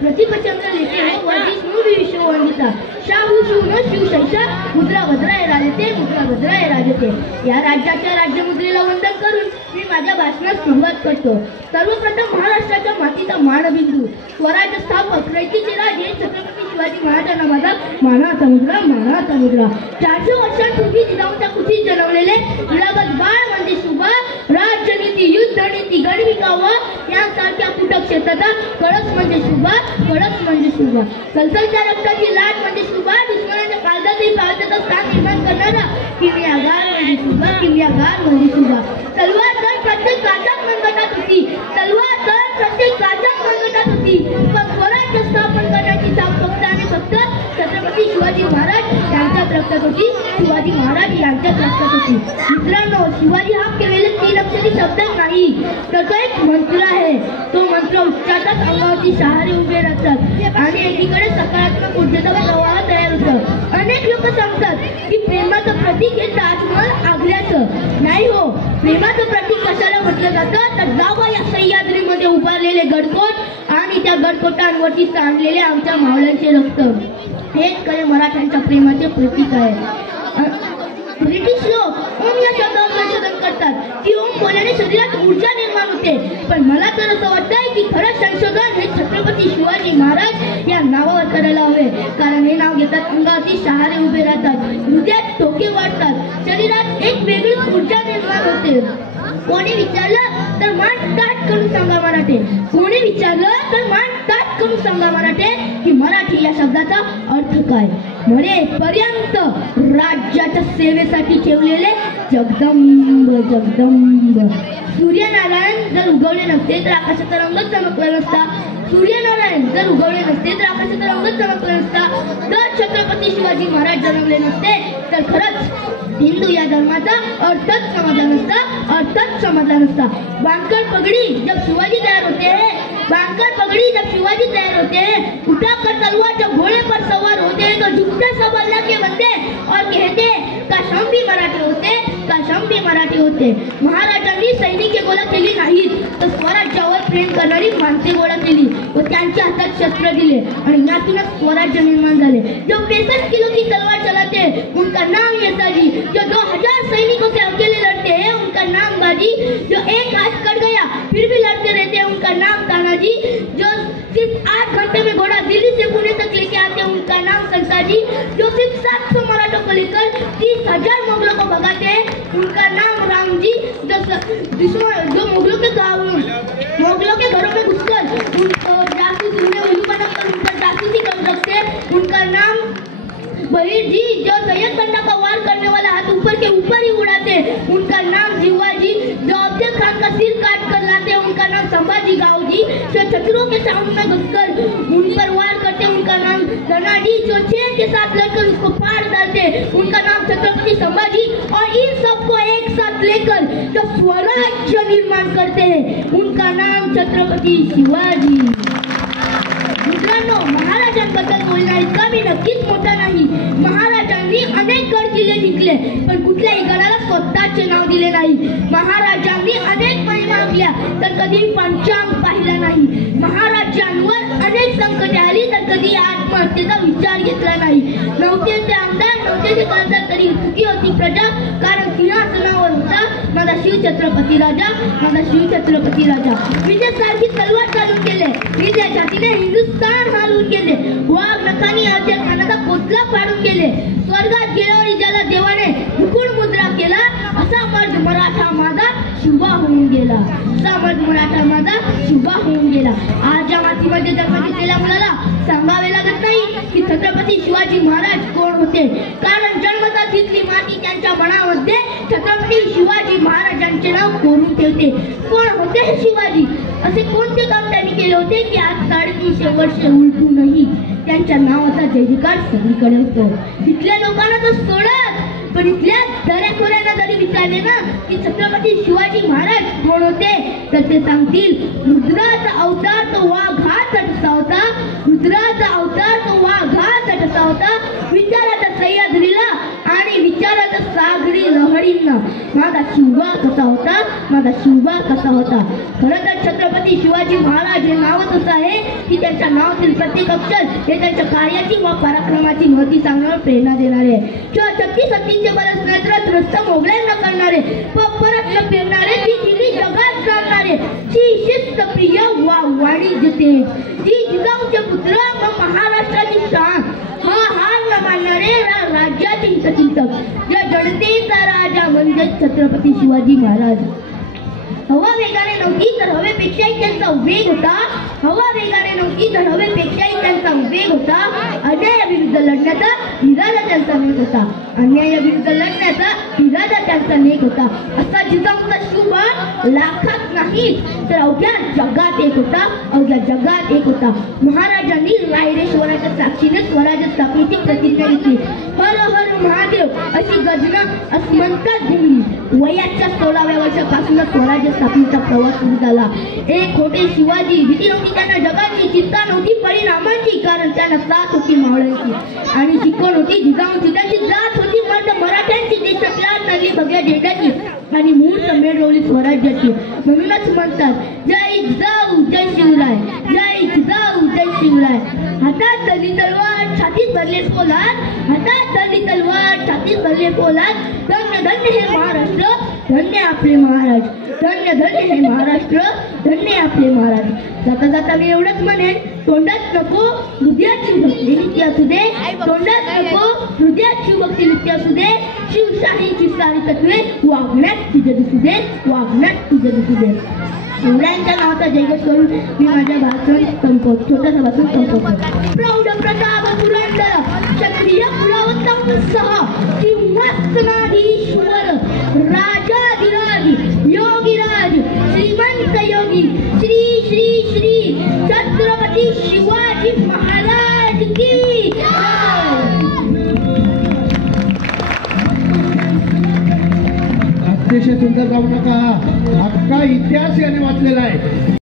प्रतिपचंद्र लेते हो विष्णु विश्व वंदिता शाहू शिव शिवशैषा मुद्रा भद्राय राजते मुद्रा भद्राय राजते। या राज्याच्या राज्यमुद्रेला वंदन करून मी माझ्या भाषणास सुरुवात करतो। सर्वप्रथम महाराष्ट्राच्या मातीचा मानबिंदू स्वराज्य स्थापक रयतेचे राजे छत्रपती शिवाजी महाराजांना माझा मानाचा मुद्रा। 400 वर्षांपूर्वी जिजाऊंच्या कुशीत जन्मलेले विलागत बाळ म्हणजे शुभा राजनीती युद्धनीती गणविका व यांसारख्या कुटक क्षेत्राचा कळस म्हणजे शुभा सलसलच्या रक्ताची लाट म्हणजे शुभा दुश्मनाच्या काळजातही पावसाचा स्थान निर्माण करणारा किमयागार म्हणजे शुभा तलवार तर प्रत्येक काचात मनगटात होती पण स्वराज्य स्थापन करण्याची छाप फक्त आणि फक्त छत्रपती शिवाजी महाराज यांच्याच रक्तात होती मित्रांनो, शिवाजी हा केवळ 3 अक्षरी शब्द नाही तर तो एक मंत्र आहे। तो मंत्र उच्चारताच अंगावरती शहारे उभे राहतात आणि एकीकडे सकारात्मक ऊर्जेचा प्रवाह तयार होतो। अनेक लोक सांगतात की प्रेमाचं प्रतीक हे ताजमहल आग्र्याचं नाही हो। प्रेमाचं प्रतीक कशाला म्हटलं जातं तर जावा या सह्याद्रीमध्ये उभारलेले गडकोट आणि त्या गडकोटांवरती सांडलेले आमच्या मावळ्यांचे रक्त हेच खरे मराठ्यांच्या प्रेमाचे प्रतीक आहे। ब्रिटिश लोक ओम या शब्दावर संशोधन करतात की ओम बोलल्याने शरीरात ऊर्जा निर्माण होते, पण मला तर असं वाटतंय की खरं संशोधन हे छत्रपती शिवाजी महाराज या नावावर करायला हवे। कारण हे नाव घेतात अंगावरती शहारे उभे राहतात, हृदयात ठोके वाढतात, शरीरात एक वेगळीच ऊर्जा निर्माण होते। कोणी विचारलं तर मान ताठ करून सांगा मराठे की मराठी या शब्दाचा अर्थ काय। मरेपर्यंत राज्याच्या सेवेसाठी ठेवलेले जगदंब सूर्यनारायण जर उगवले नसते तर आकाशाचा रंग चमकला नसता। जर छत्रपती शिवाजी महाराज जन्मले नसते तर खरंच हिंदू या धर्माचा अर्थच समजला नसता। बांकर पगड़ी जब शिवाजी तैयार होते हैं उठाकर तलवार जब घोड़े पर सवार होते हैं तो झुकते सब अल्लाह के बंदे और कहते काश हम भी मराठी होते। महाराजांनी सैनिके गोळा केली नाहीत तर स्वराज्यावर प्रेम करणारी माणसे गोळा केली व त्यांच्या हातात शस्त्र दिले आणि यातूनच स्वराज्य निर्माण झाले। जो 65 किलो की तलवार चलाते उनका नाम नेताजी, जो 2000 सैनिकों से अकेले लड़ते हैं उनका नाम बाजी, जो एक हाथ कट गया फिर भी लड़ते रहते हैं उनका नाम तानाजी, जो सिर्फ 8 घंटे में घोड़ा दिल्ली से पुणे तक लेके आते हैं उनका नाम संताजी, जो सिर्फ 700 मराठों को लेकर 30,000 मुगलों को भगाते हैं उनका नाम रामजी, जो मुगलों के घरों में घुसकर जासूसी कर सकते हैं उनका नाम बहीर जी, जो सैयद बंदा का वार करने वाला हाथ ऊपर के ऊपर ही उड़ाते उनका नाम जिवाजी, जो अफजल खान का सिर काट कर लाते उनका नाम संभाजी गावजी, जो शत्रुओं के सामने घुसकर उन पर वार करते उनका नाम धनाजी, जो शेर के साथ लड़कर उसको फाड़ डालते उनका नाम छत्रपति संभाजी, और इन सबको एक साथ लेकर जो स्वराज्य निर्माण करते हैं उनका नाम छत्रपती शिवाजी। मित्रांनो, महाराजांबद्दल बोलणं इतका मी नक्कीच मोठा नाही। महाराजांनी अनेक गड किल्ले जिंकले पण कुठल्याही गडाला स्वतःचे नाव दिले नाही। महाराजांनी अनेक महिमा आणल्या तर कधी पंचांग पाहिला नाही। महाराजांवर अनेक संकटे आली तर कधी आत्महत्येचा विचार घेतला नाही। नव्हते ते आमदार, नव्हते ते खासदार, तरी सुखी होती प्रजा, कारण सिंहासनावर होता माझा शिवछत्रपती राजा। विजयासारखी तलवार चालून गेले, विजयाच्या तिने हिंदुस्थान हालून गेले, वाघ नखानी अफजल खानाचा पुतळा पाडून गेले, स्वर्गात गेल्यावर ज्याला देवाने मुकुट मुद्रा केला असा मर्द मराठा माझा शुभा होऊन गेला। आज या मातीमध्ये जन्म घेतलेल्या मुलाला सांगावे लागत नाही की छत्रपती शिवाजी महाराज कोण होते, कारण जन्मताच इथली माती त्यांच्या मनामध्ये छत्रपती शिवाजी महाराजांचे नाव कोरून ठेवते। कोण होते हे शिवाजी? असे कोणते काम त्यांनी केले होते की आज 350 वर्ष उलटूनही त्यांच्या नावाचा जयकार सगळीकडे होतो। इथल्या लोकांना तर सोडत, पण इथल्या दऱ्याखोऱ्यांना जरी विचारले ना की छत्रपती शिवाजी महाराज कोण होते तर ते सांगतील रुद्राचा अवतार तो वाघाचा ठसा होता, विचाराचा सह्याद्रीला आणि विचाराचा सागरी लहरींना माझा शिवबा कसा होता। खरं तर छत्रपती छत्रपती शिवाजी महाराज हे नावच असं आहे की त्यांच्या नावातील प्रत्येक अक्षर हे त्यांच्या कार्याची व पराक्रमाची महती सांगणार प्रेरणा देणारे, शक्ती शक्तींचे बरस नजरात रस्त मोगल्यांना करणारे, परत न फिरणारे, ती दिली जगात जाणणारे, शिस्त प्रिय वाणिज्य तेज, जी जिजाऊचे पुत्र व महाराष्ट्राची शान, हा हार न मानणारे राज्याचे हितचिंतक, या जनतेचा राजा म्हणजे छत्रपती शिवाजी महाराज. हवा वेगाने नव्हती तर हवेपेक्षाही त्यांचा वेग होता, हवा वेगाने नव्हती तर हवेपेक्षाही त्यांचा वेग होता, अन्यायाविरुद्ध लढण्याचा इरादा त्यांचा नेक होता, अन्यायाविरुद्ध लढण्याचा इरादा त्यांचा नेक होता. असा जिजाऊचा शुभ लाखात नाही तर अवघ्या जगात एक होता, अवघ्या जगात एक होता. महाराजांनी रायरेश्वराच्या साक्षीने स्वराज्य स्थापनेची प्रतिज्ञा घेतली. हर हर महादेव अशी गर्जना अस्मंतात दिली. वयाच्या 16व्या वर्षापासून स्वराज्य स्थापनेचा प्रवास सुरू झाला. एक होते शिवाजी, भीती नव्हती त्यांना जगाची, चिंता नव्हती परिणामांची, कारण त्यांना साथ होती मावळ्यांची आणि शिकवण होती जिजाऊंची. त्यांची जात होती मराठ्यांची, देशात लाट झाली भगव्या झेंड्याची आणि मूळ मेळवली स्वराज्याची. म्हणूनच म्हणतात जय जिजाऊ जय शिवराय, जय जिजाऊ जय शिवराय. हातात धरली तलवार छातीत भरले पोलाद, हातात धरली तलवार छातीत भरले पोलाद. धन्य धन्य हे महाराष्ट्र, धन्य आपले महाराज, धन्य धन्य हे महाराष्ट्र, धन्य आपले महाराज. जाता जाता मी एवढंच म्हणेन, तोंडात नको हृदयात शिवभक्ती नित्य असू दे, तोंडात नको हृदयात शिवभक्ती नित्य असू दे. शिवशाहीची सारी तत्वे वागण्यात तुझे दिसू दे, वागण्यात तुझे दिसू दे. शिवरायांच्या नावाचा जयघोष करून मी माझ्या भाषण संपवतो, छोट्याशा भाषण संपवतो. प्रौढ प्रताप पुरंदर क्षत्रिय कुलावतंसह सिंहासनाधीश्वर राजाधिराज योगीराज श्रीमंत योगी श्री श्री श्री छत्रपती शिवाजी महाराज की अतिशय सुंदर गाऊ नका, अख्खा इतिहास याने वाचलेला आहे.